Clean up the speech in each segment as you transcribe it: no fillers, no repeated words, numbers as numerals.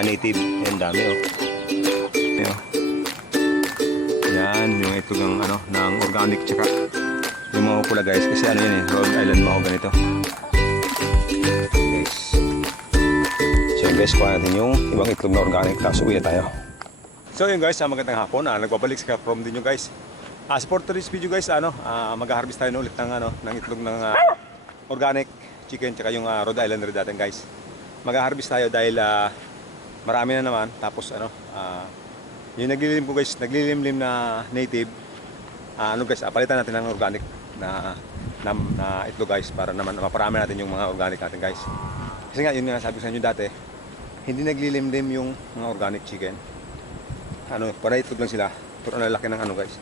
native. Yan, dami oh. Ayan, oh. Yan, yung itlog ng, ng organic tsaka yung mga pula guys. Kasi ano yun eh, Rhode Island mahogany ito. Guys. So yun guys, kuha natin yung ibang itlog na organic. Tapos uwi na tayo. So yun guys, magandang hapon. Nagbabalik sa from din yung guys. For today's video guys, mag-harvest tayo ulit ng, ng itlog ng organic chicken tsaka yung Rhode Island Red natin guys. Mag-harvest tayo dahil marami na naman. Tapos yung naglilim ko guys, naglilimlim na native. Guys, palitan natin ng organic na itlog guys para naman maparami natin yung mga organic natin guys. Kasi nga yun nga sabi ko sa inyo dati, hindi naglilimlim yung mga organic chicken. Para itlog lang sila. Pero ang lalaki ng guys,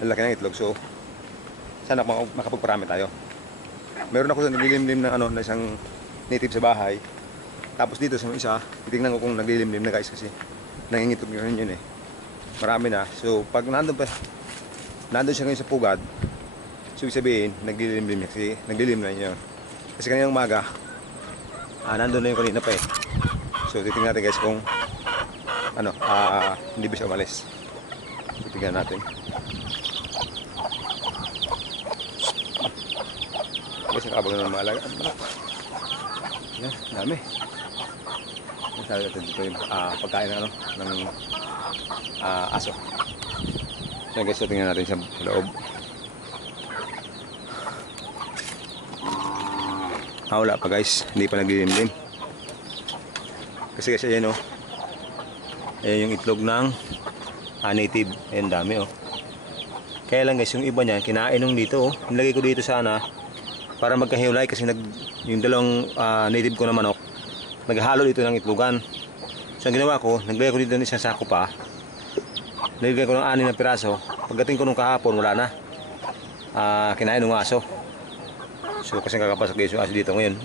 lalaki ng itlog. So sana makapagparami tayo. Meron ako sa naglilimlim ng na isang native sa bahay. Tapos dito sa isa, titingnan ko kung naglilimlim na guys kasi nangingitlog yun eh. Marami na. So pag nandun siya ngayon sa pugad, so ibig sabihin naglilimlim niya kasi naglilim na niya. Kasi kanyang umaga, nandun na yung kanina pa eh. So titingnan natin guys kung hindi ba siya umalis. So tingnan natin. Kasi nakabang na mga alaga. Yan, dami. Sabi natin dito yung pagkain ng aso. So guys, so tingnan natin sa loob. Wala pa guys, hindi pa naglilimlim. Kasi ayan oh. Ayan yung itlog ng native. Ayan, dami oh. Kaya lang guys, yung iba niyan, kinain nung dito oh. Nilagay ko dito sana para magkahiwalay kasi yung dalawang native ko na manok naghalo dito ng itlogan. So ang ginawa ko, naglagay ko dito ng isang sako pa. Nilagay ko ng 6 na piraso. Pagdating ko nung kahapon, wala na. Kinain ng aso. So kasi kakapasok guys yung aso dito ngayon.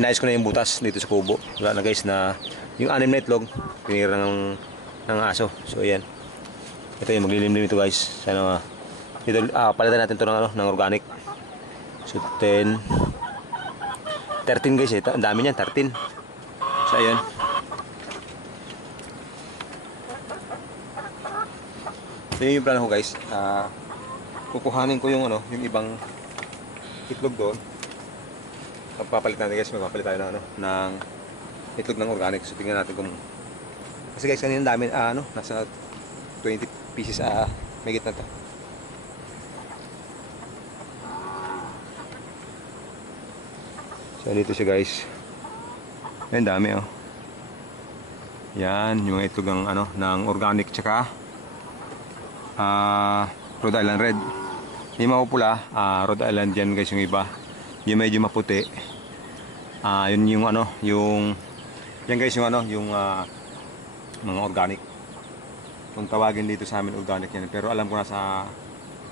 Inayos ko na yung butas dito sa kubo. Wala na guys na yung 6 na itlog pinira ng aso. So ayan. Ito yung maglilimlim ito guys. Sana dito palitan natin ito ng organic. So 13 guys eh. Ang dami niyan, 13. So ayan. So yun yung plano ko guys. Kukuhanin ko yung yung ibang itlog doon. Papalit natin guys, magpapalit tayo ng itlog ng organic. So tingnan natin kung kasi guys kanina dami nasa 20 pieces may gitna to. So dito siya guys. Ayan, dami oh. Yan yung itlog ng ng organic tsaka Rhode Island Red. Yung mapupula, Rhode Island yan guys yung iba. Yung medyo maputi. Yun yung yung yan guys yung yung mga organic. Kung tawagin dito sa amin organic yan. Pero alam ko na sa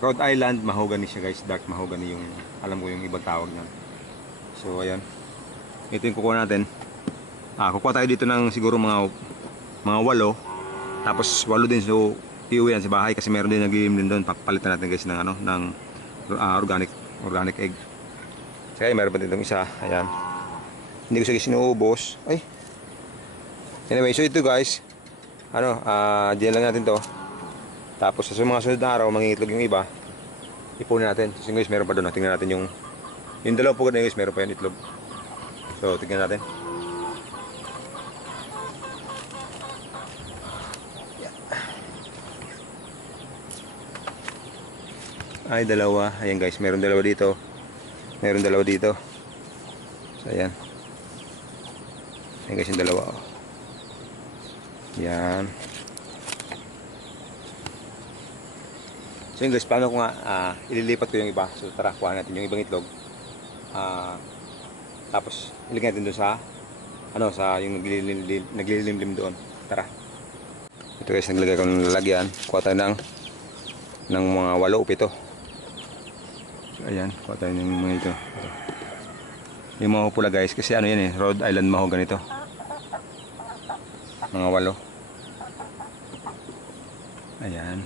Rhode Island mahogany siya guys, dark mahogany yung alam ko yung ibang tawag niyan. So ayan. Ito yung kukuha natin. Kukuha tayo dito ng siguro mga 8. Tapos 8 din so iuwi yan sa bahay kasi meron din naglilimlim doon. Papalitan natin guys ng organic egg. Kaya meron pa din itong isa. Ayan. Hindi ko siya sinuubos. Ay. Anyway, so ito guys. Diyan lang natin to. Tapos sa mga sunod na araw, mangingitlog yung iba. Ipunin natin. So guys, meron pa doon. Tingnan natin yung dalawang pugad na guys, meron pa yung itlog. So, tingnan natin. Ay, dalawa. Ayan guys, meron dalawa dito. Meron dalawa dito. So, ayan. Ayan guys, yung dalawa. Ayan. So, yun guys, paano ko nga ililipat ko yung iba. So, tara, kuha natin yung ibang itlog. Tapos ilagay natin doon sa sa yung naglilimlim doon. Tara. Ito guys, naglagay ko ng lalagyan. Kuha tayo ng mga 8 o 7. So ayan, kuha tayo ng mga ito. Yung mga pula guys, kasi yan eh, Rhode Island mahogany ito. Mga 8. Ayan.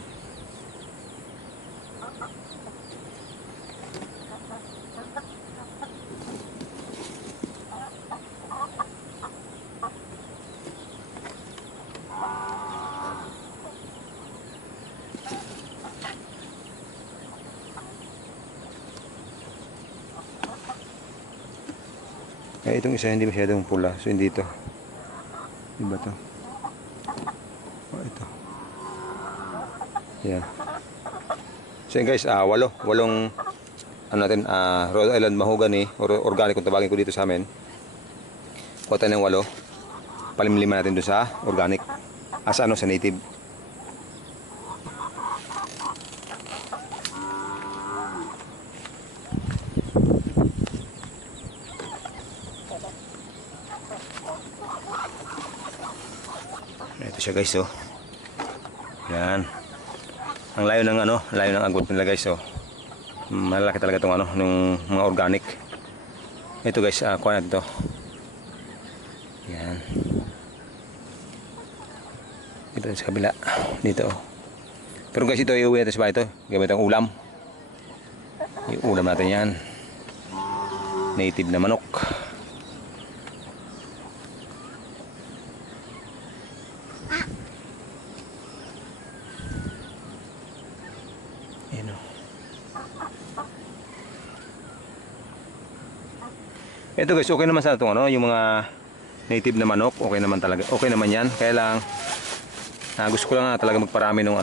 Itong isa hindi masyadong pula. So hindi ito. Iba to. Ito. Yan. So yun guys, walong ano natin, Rhode Island mahogany or organic kung tawagin ko dito sa amin. Kuha tayo ng 8. Palimliman natin doon sa organic. Sa native. Ito siya guys, oh. Yan. Ang layo ng agwat nila guys, oh. Malaki talaga itong ng mga organic. Ito guys, kuha natin ito. Yan. Ito sa kabila. Dito, oh. Pero guys, ito iuwi natin sa bahay ito. Gamit ang ulam. Yung ulam natin yan. Native na manok. Ayan, oh. Ito guys, okay naman sa itong yung mga native na manok, okay naman talaga. Okay naman yan. Kaya lang gusto ko lang talaga magparami nung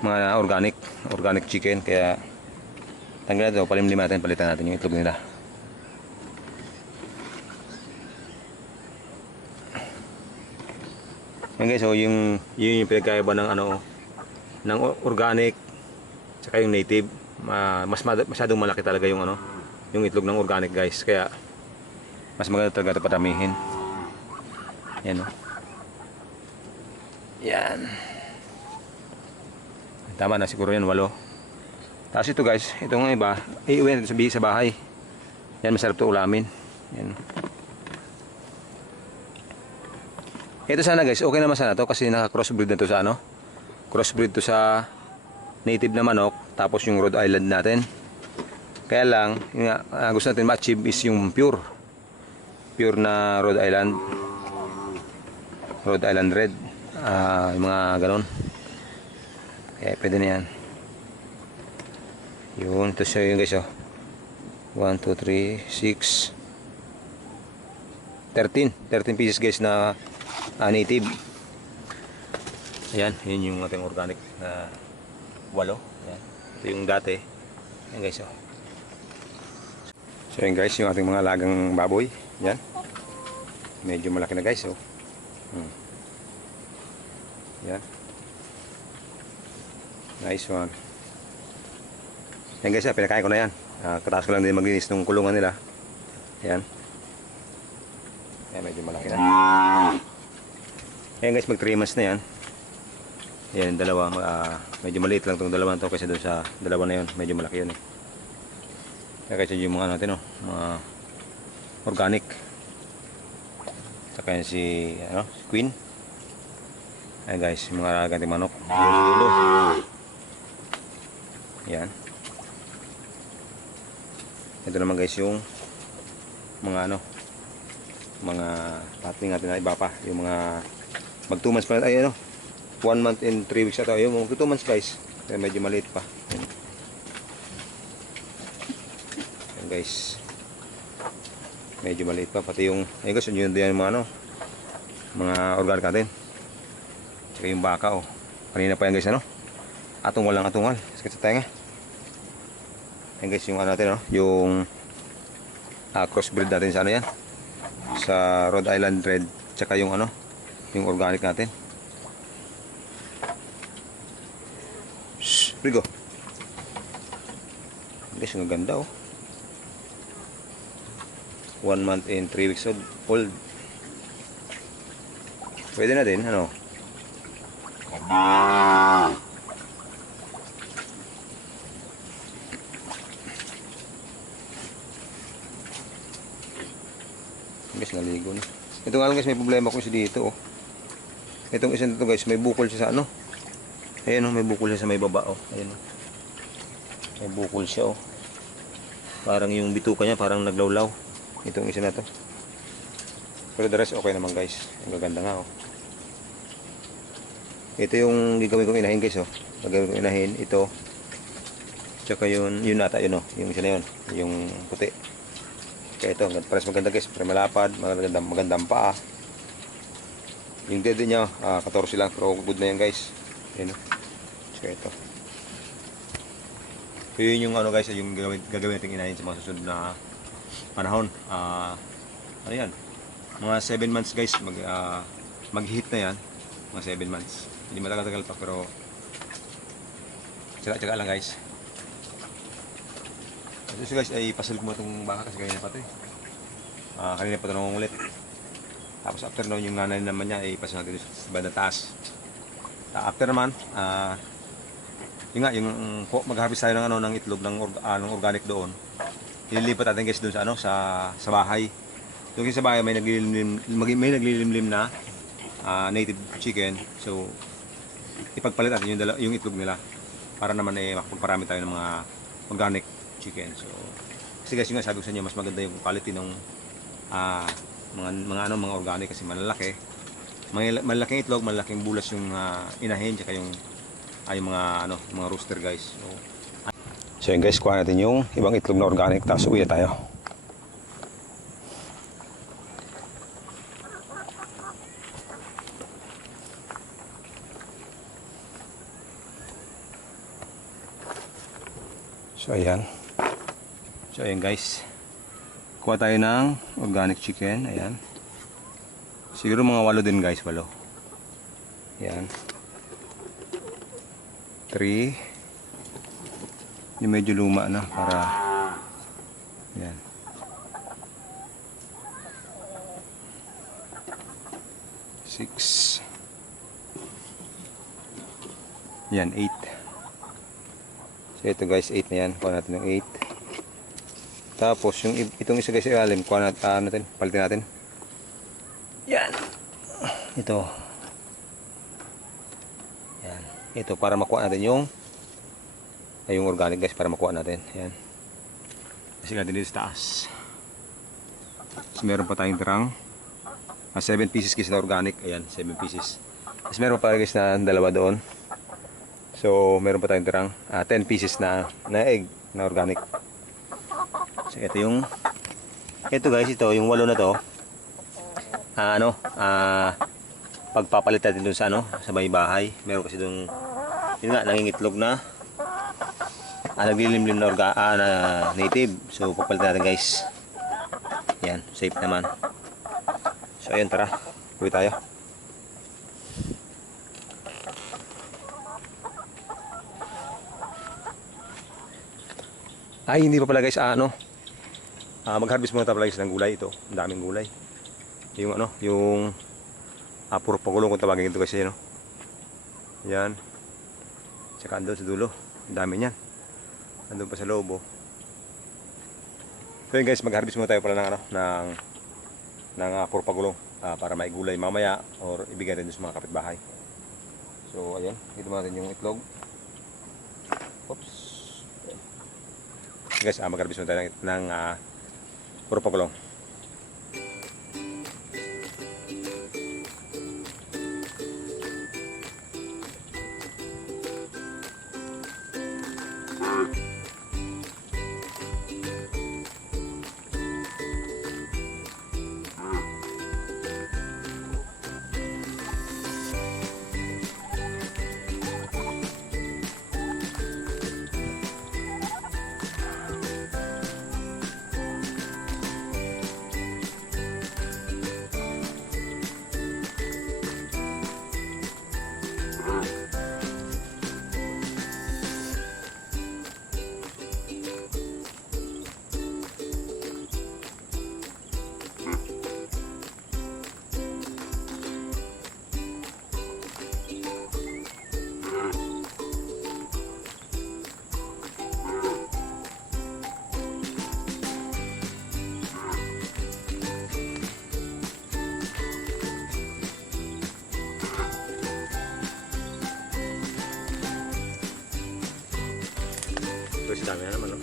mga organic chicken, kaya tanggalin ito, palimlim natin, palitan natin yung itlog nila. Yan guys, so yun yung pinagkaiba ng ng organic saka yung native. Masyadong malaki talaga yung yung itlog ng organic guys, kaya mas maganda talaga ito padamihin. Yan, o. Yan. Tama na siguro yan, 8. Tapos ito guys, itong iba iuwi natin sa bahay. Yan, masarap ito ulamin. Yan. Ito sana guys, okay naman sana to kasi naka-crossbreed na to sa crossbreed to sa native na manok, tapos yung Rhode Island natin. Kaya lang, gusto natin ma-achieve is yung pure na Rhode Island Red, yung mga ganon. Kaya pwede na yan. Yun, ito siya yun guys, oh. 1, 2, 3, 6 13 pieces guys na native. Ayan, yun yung ating organic na 8. Ayan. Ito yung dati. Ayan guys, oh. So yun guys, yung ating mga alagang baboy. Yan. Medyo malaki na guys, oh. Yan. Nice one. Yan guys, pinakain ko na yan. Kataas ko lang din maglinis ng kulungan nila. Yan. Yan, medyo malaki na. Yan guys, mag 3 months na yan. Yan, dalawa. Medyo maliit lang itong dalawa to kasi doon sa dalawa na yun. Medyo malaki yun, eh. Kaya kasi yung mga natin, mga organic. Saka yan si Queen. Ayan guys, yung mga alagang manok. Yan. Ito naman guys yung mga mga pating natin na iba pa. Yung mga mag 2 months pa, 1 month and 3 weeks ata. Yung mag 2 months guys. Kaya medyo maliit pa. Yan guys, medyo maliit pa, pati yung guys, yun din yung mga organic natin. Tsaka yung baka, oh. Kanina pa yan guys, atungal lang atungal, sakit sa tenga. Yan guys, yung natin, yung crossbreed natin sa yan, sa Rhode Island Red, tsaka yung yung organic natin. Shhh, Rigo guys, ang ganda, oh. 1 month and 3 weeks old. Pwede na din, guys, naligo na. Ito nga lang guys, may problema ko siya dito, oh. Itong isa nito guys, may bukol siya sa ayan, oh, may bukol siya sa may baba, oh. Ayan, oh. May bukol siya, oh. Parang yung bituka niya parang naglawlaw. Itong isa na to. Pero the rest okay naman guys. Ang gaganda nga, oh. Ito yung gagawin kong inahin guys, oh. Gagawin kong inahin ito. Tsaka yun nata yun, oh. Yung isa na yun, yung puti. Kaya ito, pares maganda guys, pero malapad, magandang paa. Yung dead niya, 14 lang, pero good na yan guys. Ayan o. Kaya ito. So yun yung ano guys, yung gagawin natin inahin sa mga susunod na panahon. Ano yan? Mga 7 months guys, mag-hit na yan. Mga 7 months. Hindi matagal-tagal pa, pero tsaga-tsaga lang guys. So guys, ay pasal ko mo itong baka kasi kanina pa ito eh. Kanina pa ito nangungulit. Tapos after noon, yung nanay naman niya ay pasal natin sa bandang taas. After naman, yun nga, yung mag-harvest tayo ng, ano, ng itlog ng organic doon. Ililipat natin guys doon sa, ano, sa bahay. Doon sa bahay may naglilimlim na native chicken. So ipagpalit natin yung itlog nila para naman makapagparami tayo ng mga organic chicken. So kasi guys, yung nga sabi ko sa inyo, mas maganda yung quality ng mga organic kasi malalaki. Malaking itlog, malaking bulas yung inahin, tsaka yung mga rooster guys. So yun guys, kuha natin yung ibang itlog na organic, tapos uwi tayo. So ayan. So ayan guys. Kuha tayo ng organic chicken. Ayan. Siguro mga 8 din guys, 8. Ayan. 3. Yung medyo luma na para ayan. Six. Yan, 8. So ito guys, 8 na yan. Kuha natin ng 8. Tapos yung itong isa guys, ilalim, kuha natin, palitin natin. Yan. Ito. Yan. Ito para makuha natin yung organic guys, para makuha natin. Yan. Kasi natin dito sa taas. So meron pa tayong tirang 7 pieces guys na organic. Ayan, 7 pieces. Tapos meron pa guys na dalawa doon. So meron pa tayong tirang 10 pieces na egg na organic. So ito guys, ito yung 8 na to. Pagpapalit natin dun sa sa may bahay. Meron kasi dun yun nga, nangingitlog na naglilimlim na native. So papalit natin guys. Yan, safe naman. So ayun, tara, uwi tayo. Ay, hindi pa pala guys, mag-harvest muna tayo pala guys ng gulay ito. Ang daming gulay. Yung puro pagulong kung tawagin ito kasi, yan. Tsaka andun sa dulo. Ang dami niyan. Andun pa sa loob, oh. So yun guys, mag-harvest muna tayo pala ng puro pagulong para maigulay mamaya or ibigay rin sa mga kapitbahay. So ayan, dito natin yung itlog. Oops. Guys, mag-harvest muna tayo ng puro pagulong. Ito dami na naman, no?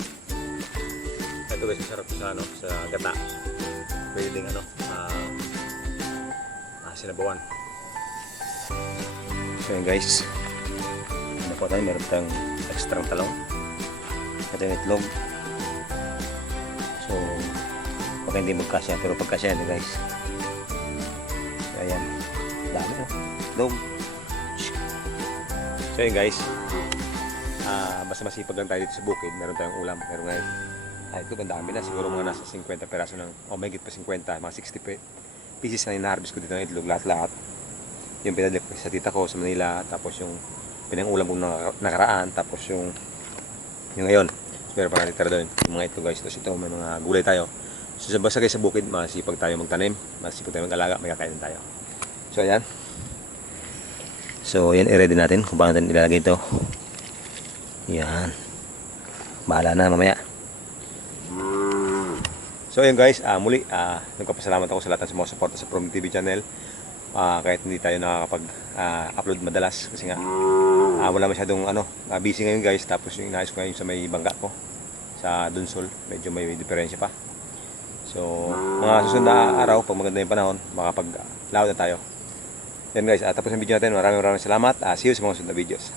Ito guys, masarap sa gata. Pwede ding sinabawan. So yun guys, po tayo, meron tayong extra talong. Ito yung itlog. So Baka hindi magkasya, pero pagkasya ito guys. So, ayan. Dami na. Dome. So yun guys, basta masipag lang tayo dito sa bukid, meron tayong ulam. Pero ngayon, ito ang dami na, siguro mga nasa 50 peraso ng, mahigit pa 50, mga 60 pieces na ina-harvest ko dito ng itlog, lahat-lahat. Yung pinadala ko sa tita ko sa Manila, tapos yung pinangulam kong nakaraan, tapos yung ngayon. So, meron pa natitira doon, yung mga itlog guys. Tapos ito, may mga gulay tayo. So basta guys sa bukid, masipag tayo magtanim, masipag tayo mag-alaga, may kakainin tayo. So ayan. So, yan, i-ready natin kung paano natin ilalagay ito. Yan. Bahala na mamaya. So ayun guys, muli, nagpapasalamat ako sa lahat ng sumusuporta sa From TV channel. Kahit hindi tayo nakakapag-upload madalas kasi nga wala masyadong busy ngayon guys. Tapos yung inaayos ko ngayon sa may bangka ko sa Dunsol, medyo may diferensya pa. So mga susunod na araw, pag maganda yung panahon, makapag-loud na tayo. Yan guys, tapos ang video natin. Maraming salamat. See you sa mga susunod na videos.